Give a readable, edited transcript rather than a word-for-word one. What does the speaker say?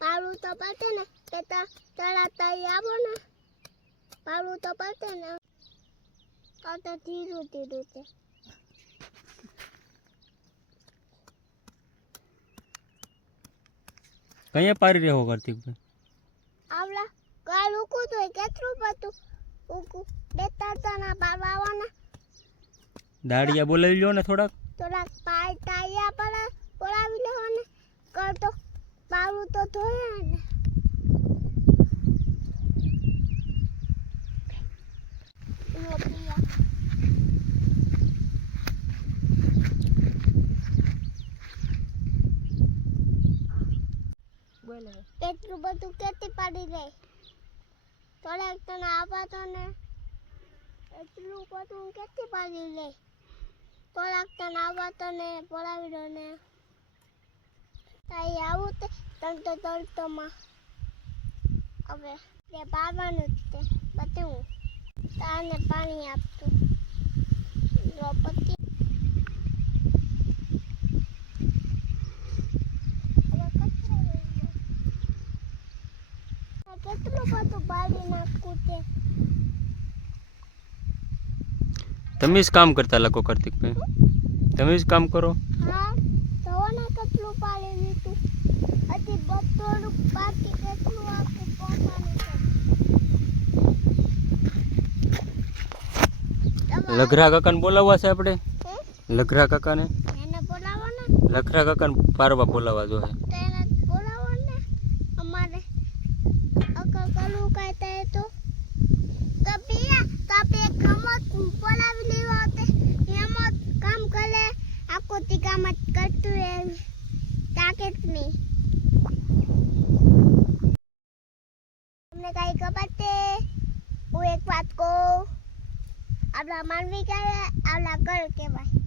પાડું તો પડે ને કે તળાતા આવો ને પાડું તો પડે ને તો ધીરું ધીરું છે કઈ પારી રહ્યો કાર્તિકભાઈ આવલા કાલ ઉકું તો કેટલું બધું ઉકું બેતા તના બાવાના દાડિયા બોલાવી લ્યો ને થોડાક પાય તાયા પડાવી લેવો ને કરતો પાડું તો ધોયા ને એટલું બધું કેતી પાડી લે થોડાક તને આપા તો ને એટલું બધું કેતી પાડી લે થોડાક તને આપા તો ને પડાવી દો ને તાઈ આવું તે તળતો તળતો માં હવે તે પાવાનું જ તે બતાવું તાને પાણી આપતું દ્રૌપદી કેટલું બધું બાળી નાખું તે તમે જ કામ કરતા લાગો કાર્તિકભાઈ તમે જ કામ કરો હા ધોને કેટલું પાણી લીધું હજી બધું બાકી કેટલું આખું પહોંચાડું છે લઘરા કાકાને બોલાવવા છે આપણે લઘરા કાકાને એને બોલાવો ને લઘરા કાકાને પારવા બોલાવવા જોઈએ તેને બોલાવો ને અમારે અકલ કલું કહેતા તો કપિયા કમત બોલાવી લેવો તે એમ કામ કરે આખો તી કામ જ કરતું એ તાકેત નહીં તમને કઈ ખબર છે હું એક વાત કહું આપણા માનવી કહે આપણા ઘર કહેવાય